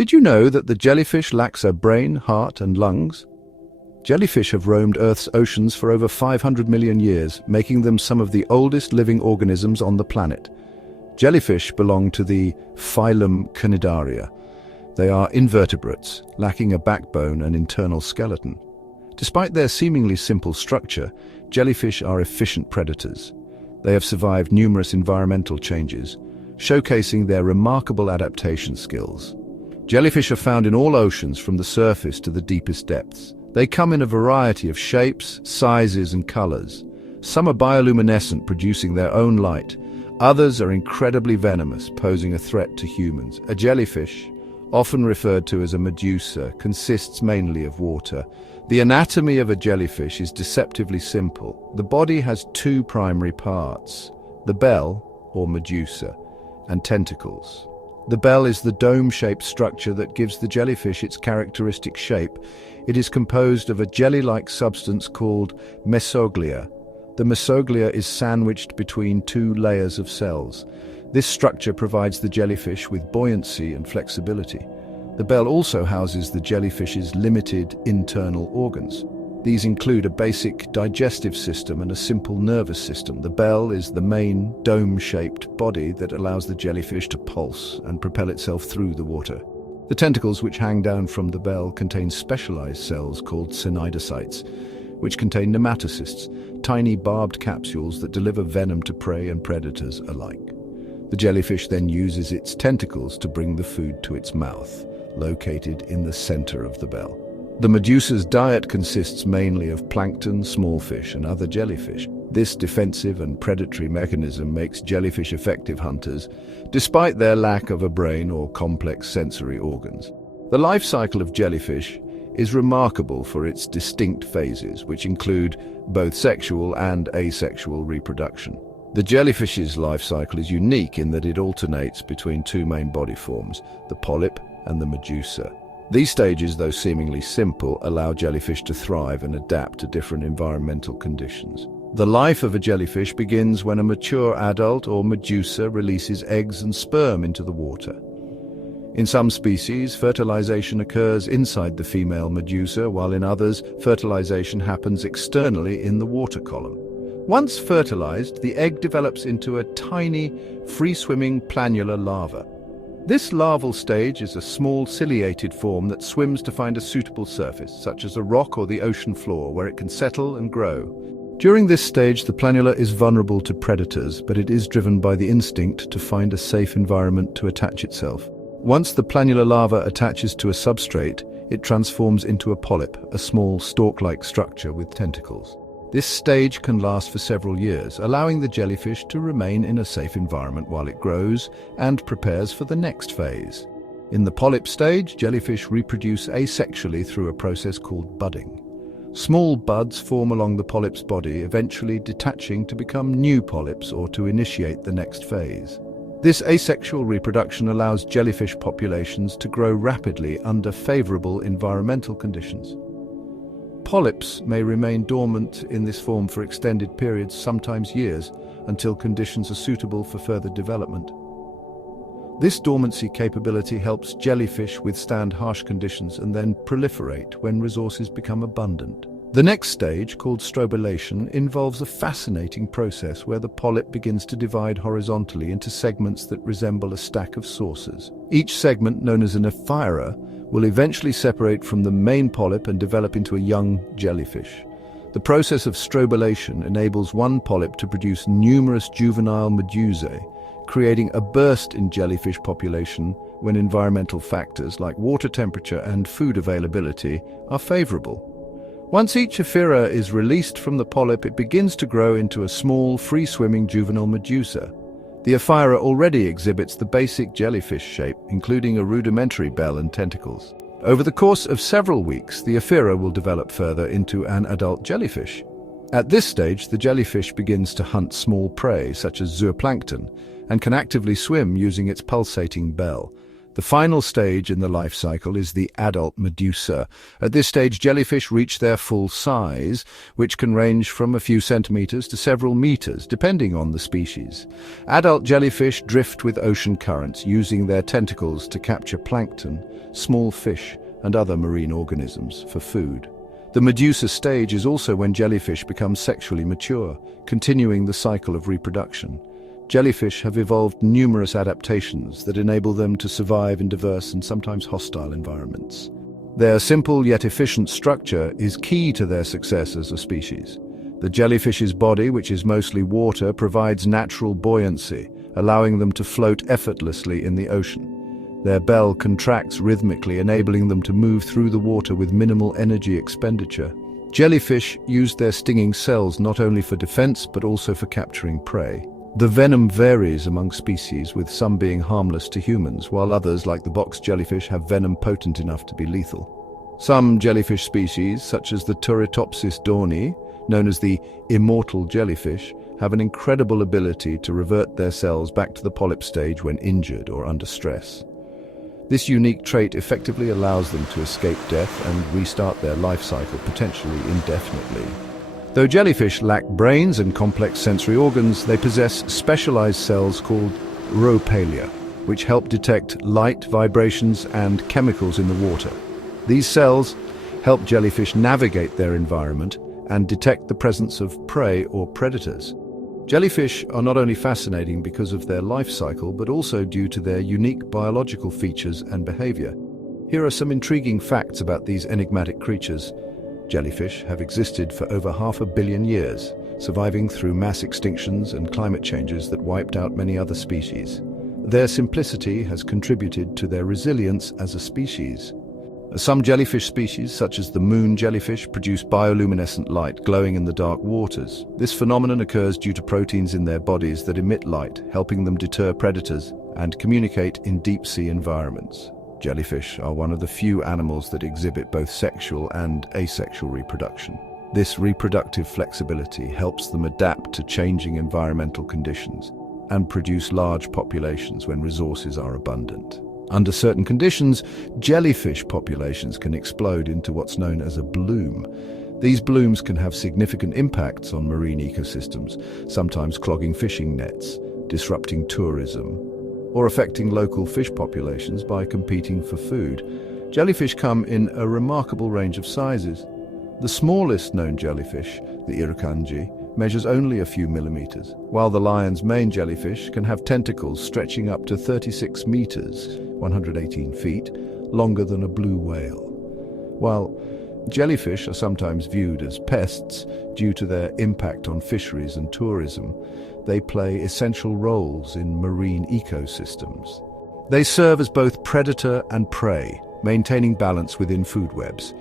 Did you know that the jellyfish lacks a brain, heart, and lungs? Jellyfish have roamed Earth's oceans for over 500 million years, making them some of the oldest living organisms on the planet. Jellyfish belong to the phylum Cnidaria. They are invertebrates, lacking a backbone and internal skeleton. Despite their seemingly simple structure, jellyfish are efficient predators. They have survived numerous environmental changes, showcasing their remarkable adaptation skills. Jellyfish are found in all oceans, from the surface to the deepest depths. They come in a variety of shapes, sizes, and colors. Some are bioluminescent, producing their own light. Others are incredibly venomous, posing a threat to humans. A jellyfish, often referred to as a medusa, consists mainly of water. The anatomy of a jellyfish is deceptively simple. The body has two primary parts: the bell, or medusa, and tentacles. The bell is the dome-shaped structure that gives the jellyfish its characteristic shape. It is composed of a jelly-like substance called mesoglea. The mesoglea is sandwiched between two layers of cells. This structure provides the jellyfish with buoyancy and flexibility. The bell also houses the jellyfish's limited internal organs. These include a basic digestive system and a simple nervous system. The bell is the main dome-shaped body that allows the jellyfish to pulse and propel itself through the water. The tentacles, which hang down from the bell, contain specialized cells called cnidocytes, which contain nematocysts, tiny barbed capsules that deliver venom to prey and predators alike. The jellyfish then uses its tentacles to bring the food to its mouth, located in the center of the bell. The medusa's diet consists mainly of plankton, small fish, and other jellyfish. This defensive and predatory mechanism makes jellyfish effective hunters, despite their lack of a brain or complex sensory organs. The life cycle of jellyfish is remarkable for its distinct phases, which include both sexual and asexual reproduction. The jellyfish's life cycle is unique in that it alternates between two main body forms, the polyp and the medusa. These stages, though seemingly simple, allow jellyfish to thrive and adapt to different environmental conditions. The life of a jellyfish begins when a mature adult or medusa releases eggs and sperm into the water. In some species, fertilization occurs inside the female medusa, while in others, fertilization happens externally in the water column. Once fertilized, the egg develops into a tiny, free-swimming planula larva. This larval stage is a small ciliated form that swims to find a suitable surface, such as a rock or the ocean floor, where it can settle and grow. During this stage, the planula is vulnerable to predators, but it is driven by the instinct to find a safe environment to attach itself. Once the planula larva attaches to a substrate, it transforms into a polyp, a small stalk-like structure with tentacles. This stage can last for several years, allowing the jellyfish to remain in a safe environment while it grows and prepares for the next phase. In the polyp stage, jellyfish reproduce asexually through a process called budding. Small buds form along the polyp's body, eventually detaching to become new polyps or to initiate the next phase. This asexual reproduction allows jellyfish populations to grow rapidly under favorable environmental conditions. Polyps may remain dormant in this form for extended periods, sometimes years, until conditions are suitable for further development. This dormancy capability helps jellyfish withstand harsh conditions and then proliferate when resources become abundant. The next stage, called strobilation, involves a fascinating process where the polyp begins to divide horizontally into segments that resemble a stack of saucers. Each segment, known as an ephyra, will eventually separate from the main polyp and develop into a young jellyfish. The process of strobilation enables one polyp to produce numerous juvenile medusae, creating a burst in jellyfish population when environmental factors like water temperature and food availability are favorable. Once each ephyra is released from the polyp, it begins to grow into a small, free-swimming juvenile medusa. The ephyra already exhibits the basic jellyfish shape, including a rudimentary bell and tentacles. Over the course of several weeks, the ephyra will develop further into an adult jellyfish. At this stage, the jellyfish begins to hunt small prey, such as zooplankton, and can actively swim using its pulsating bell. The final stage in the life cycle is the adult medusa. At this stage, jellyfish reach their full size, which can range from a few centimeters to several meters, depending on the species. Adult jellyfish drift with ocean currents, using their tentacles to capture plankton, small fish, and other marine organisms for food. The medusa stage is also when jellyfish become sexually mature, continuing the cycle of reproduction. Jellyfish have evolved numerous adaptations that enable them to survive in diverse and sometimes hostile environments. Their simple yet efficient structure is key to their success as a species. The jellyfish's body, which is mostly water, provides natural buoyancy, allowing them to float effortlessly in the ocean. Their bell contracts rhythmically, enabling them to move through the water with minimal energy expenditure. Jellyfish use their stinging cells not only for defense but also for capturing prey. The venom varies among species, with some being harmless to humans, while others, like the box jellyfish, have venom potent enough to be lethal. Some jellyfish species, such as the Turritopsis dohrnii, known as the Immortal jellyfish, have an incredible ability to revert their cells back to the polyp stage when injured or under stress. This unique trait effectively allows them to escape death and restart their life cycle, potentially indefinitely. Though jellyfish lack brains and complex sensory organs, they possess specialized cells called rhopalia, which help detect light, vibrations, and chemicals in the water. These cells help jellyfish navigate their environment and detect the presence of prey or predators. Jellyfish are not only fascinating because of their life cycle, but also due to their unique biological features and behavior. Here are some intriguing facts about these enigmatic creatures. Jellyfish have existed for over 500 million years, surviving through mass extinctions and climate changes that wiped out many other species. Their simplicity has contributed to their resilience as a species. Some jellyfish species, such as the moon jellyfish, produce bioluminescent light glowing in the dark waters. This phenomenon occurs due to proteins in their bodies that emit light, helping them deter predators and communicate in deep-sea environments. Jellyfish are one of the few animals that exhibit both sexual and asexual reproduction. This reproductive flexibility helps them adapt to changing environmental conditions and produce large populations when resources are abundant. Under certain conditions, jellyfish populations can explode into what's known as a bloom. These blooms can have significant impacts on marine ecosystems, sometimes clogging fishing nets, disrupting tourism, or affecting local fish populations by competing for food. Jellyfish come in a remarkable range of sizes. The smallest known jellyfish, the irukandji, measures only a few millimeters, while the lion's mane jellyfish can have tentacles stretching up to 36 meters, 118 feet, longer than a blue whale. While jellyfish are sometimes viewed as pests due to their impact on fisheries and tourism, they play essential roles in marine ecosystems. They serve as both predator and prey, maintaining balance within food webs.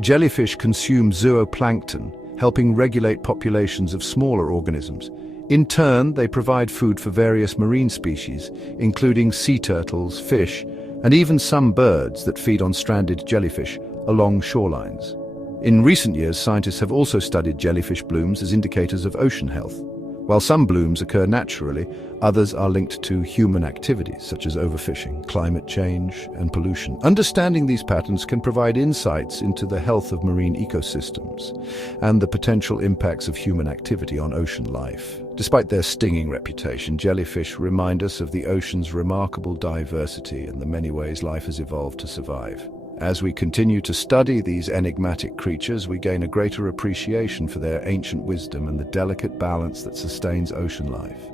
Jellyfish consume zooplankton, helping regulate populations of smaller organisms. In turn, they provide food for various marine species, including sea turtles, fish, and even some birds that feed on stranded jellyfish along shorelines. In recent years, scientists have also studied jellyfish blooms as indicators of ocean health. While some blooms occur naturally, others are linked to human activities such as overfishing, climate change, and pollution. Understanding these patterns can provide insights into the health of marine ecosystems and the potential impacts of human activity on ocean life. Despite their stinging reputation, jellyfish remind us of the ocean's remarkable diversity and the many ways life has evolved to survive. As we continue to study these enigmatic creatures, we gain a greater appreciation for their ancient wisdom and the delicate balance that sustains ocean life.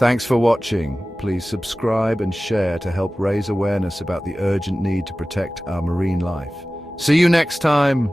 Thanks for watching. Please subscribe and share to help raise awareness about the urgent need to protect our marine life. See you next time!